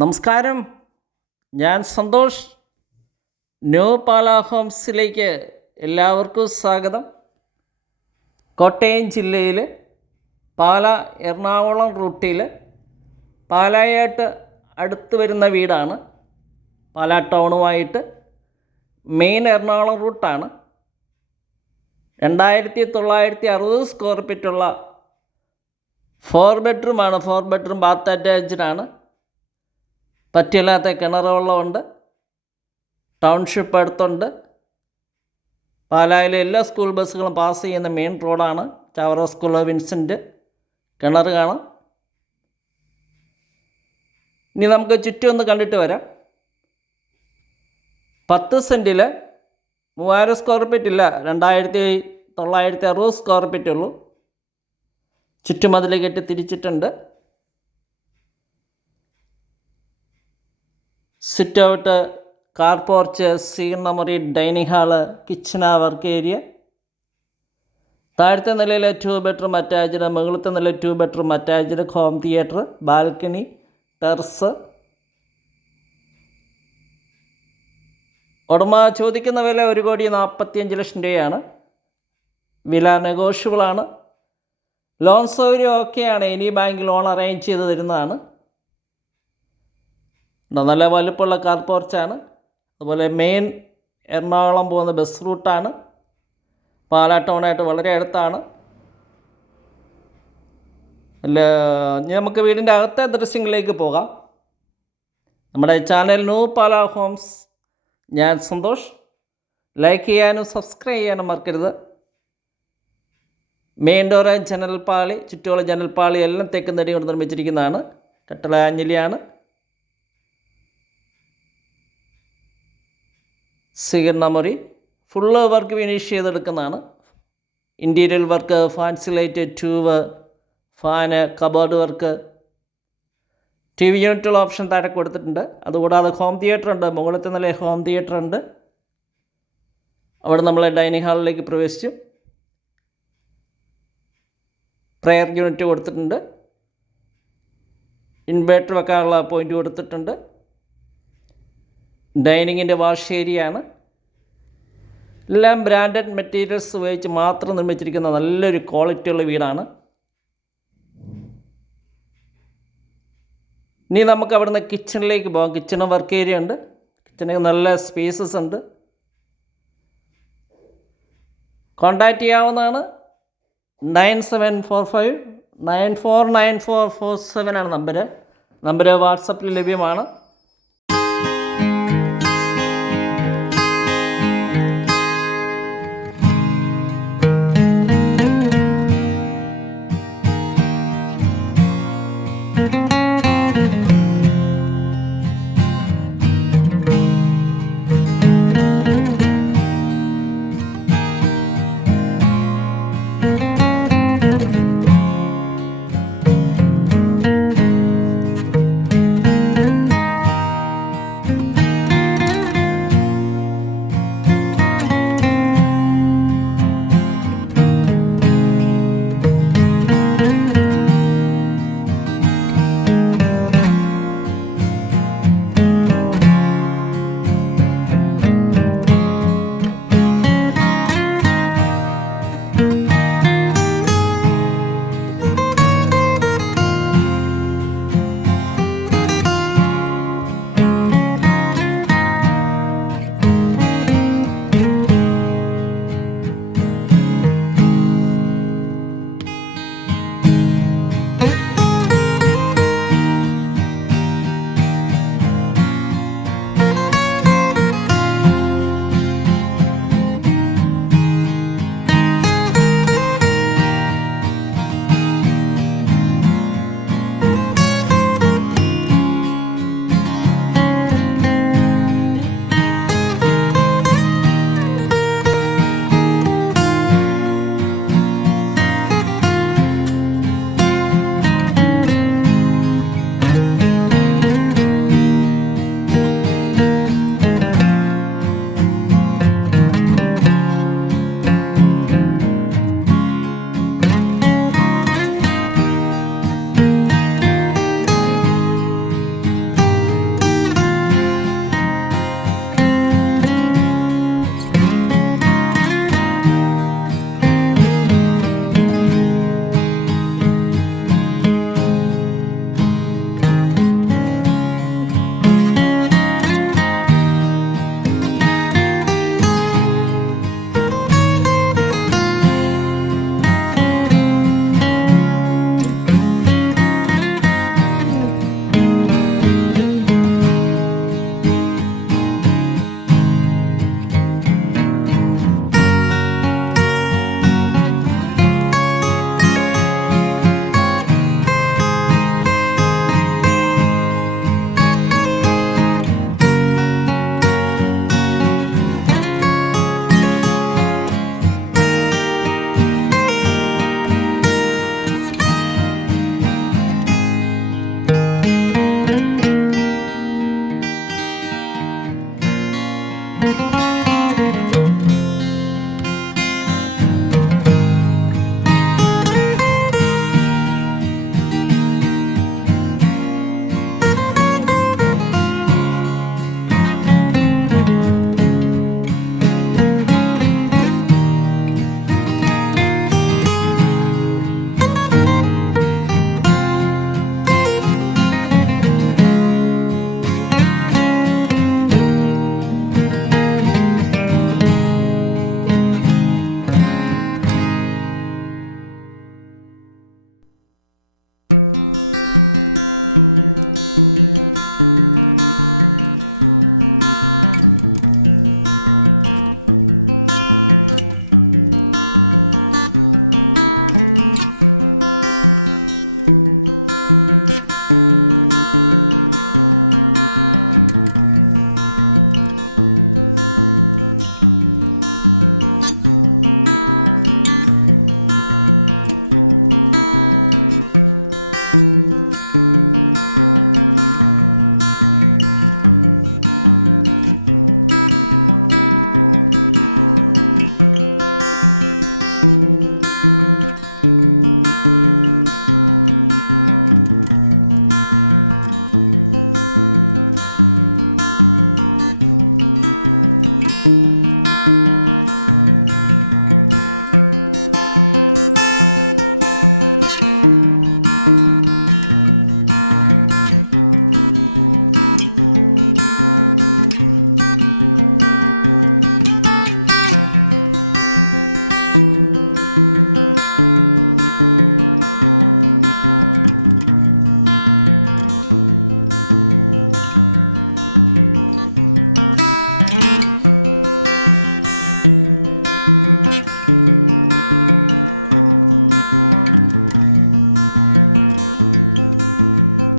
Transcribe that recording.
നമസ്കാരം, ഞാൻ സന്തോഷ്. ന്യൂ പാല ഹോംസിലേക്ക് എല്ലാവർക്കും സ്വാഗതം. കോട്ടയം ജില്ലയിൽ പാല എറണാകുളം റൂട്ടിൽ പാലായായിട്ട് അടുത്ത് വരുന്ന വീടാണ്. പാല ടൗണുമായിട്ട് മെയിൻ എറണാകുളം റൂട്ടാണ്. 2960 സ്ക്വയർ ഫീറ്റുള്ള 4 ബെഡ്റൂമാണ്. 4 ബെഡ്റൂം ബാത്ത് അറ്റാച്ച്ഡാണ്. പറ്റില്ലാത്ത കിണർ വെള്ളമുണ്ട്. ടൗൺഷിപ്പ് അടുത്തുണ്ട്. പാലായിലെ എല്ലാ സ്കൂൾ ബസ്സുകളും പാസ് ചെയ്യുന്ന മെയിൻ റോഡാണ്. ചാവറ സ്കൂൾ, വിൻസെൻ്റ്, കിണർ കാണാം. ഇനി നമുക്ക് ചുറ്റും ഒന്ന് കണ്ടിട്ട് വരാം. 10 സെൻറ്റിൽ 3000 സ്ക്വയർ ഫീറ്റ് ഇല്ല, 2960 സ്ക്വയർ ഫീറ്റ് ഉള്ളൂ. ചുറ്റുമതിൽ കെട്ടി തിരിച്ചിട്ടുണ്ട്. സിറ്റ് ഔട്ട്, കാർ പോർച്ച്, സ്വീകരണ മുറി, ഡൈനിങ് ഹാള്, കിച്ചണ, വർക്ക് ഏരിയ. താഴത്തെ നിലയിൽ 2 ബെഡ്റൂം അറ്റാച്ച്ഡ്, മുകളിലത്തെ നിലയിൽ 2 bedroom attached, home theatre, balcony, terrace. ഉടമ ചോദിക്കുന്ന വില 1,45,00,000 രൂപയാണ്. വില നെഗോഷ്യബിളാണ്. ലോൺ സൗകര്യം ഓക്കെയാണ്. ഇനി ബാങ്ക് ലോൺ അറേഞ്ച് ചെയ്ത് തരുന്നതാണ്. നല്ല വലുപ്പമുള്ള കാർ പോർച്ചാണ്. അതുപോലെ മെയിൻ എറണാകുളം പോകുന്ന ബസ് റൂട്ടാണ്. പാലാ ടൗണായിട്ട് വളരെ അടുത്താണ്. നമുക്ക് വീടിൻ്റെ അകത്തെ ദൃശ്യങ്ങളിലേക്ക് പോകാം. നമ്മുടെ ചാനൽ ന്യൂ പാല ഹോംസ്. ഞാൻ സന്തോഷ്. ലൈക്ക് ചെയ്യാനും സബ്സ്ക്രൈബ് ചെയ്യാനും മറക്കരുത്. മെയിൻ ഡോറ്, ജനൽപ്പാളി, ചുറ്റുമുള്ള ജനൽപ്പാളി എല്ലാം തെക്കും തടി കൊണ്ട് നിർമ്മിച്ചിരിക്കുന്നതാണ്. കട്ടള ആഞ്ഞിലിയാണ്. സ്വീകരണ മുറി ഫുള്ള് വർക്ക് ഫിനിഷ് ചെയ്തെടുക്കുന്നതാണ്. Interior work, fancy light, tube, fan, cupboard work, TV യൂണിറ്റുള്ള ഓപ്ഷൻ താഴെ കൊടുത്തിട്ടുണ്ട്. അതുകൂടാതെ ഹോം തിയേറ്റർ ഉണ്ട്. മുകളിലത്തെ നിലയിൽ ഹോം തിയേറ്റർ ഉണ്ട്. അവിടെ നമ്മൾ ഡൈനിങ് ഹാളിലേക്ക് പ്രവേശിച്ചു. പ്രെയർ യൂണിറ്റ് കൊടുത്തിട്ടുണ്ട്. ഇൻവേർട്ടർ വെക്കാനുള്ള പോയിൻ്റ് കൊടുത്തിട്ടുണ്ട്. ഡൈനിങ്ങിൻ്റെ വാഷ് ഏരിയ ആണ്. എല്ലാം ബ്രാൻഡഡ് മെറ്റീരിയൽസ് ഉപയോഗിച്ച് മാത്രം നിർമ്മിച്ചിരിക്കുന്ന നല്ലൊരു ക്വാളിറ്റിയുള്ള വീടാണ്. ഇനി നമുക്ക് അവിടുന്ന് കിച്ചണിലേക്ക് പോകാം. കിച്ചണ് വർക്ക് ഏരിയ ഉണ്ട്. കിച്ചണിൽ നല്ല സ്പേസസ് ഉണ്ട്. കോൺടാക്റ്റ് ചെയ്യാവുന്നതാണ്. 9745949447 ആണ് നമ്പർ വാട്സപ്പിൽ ലഭ്യമാണ്. you.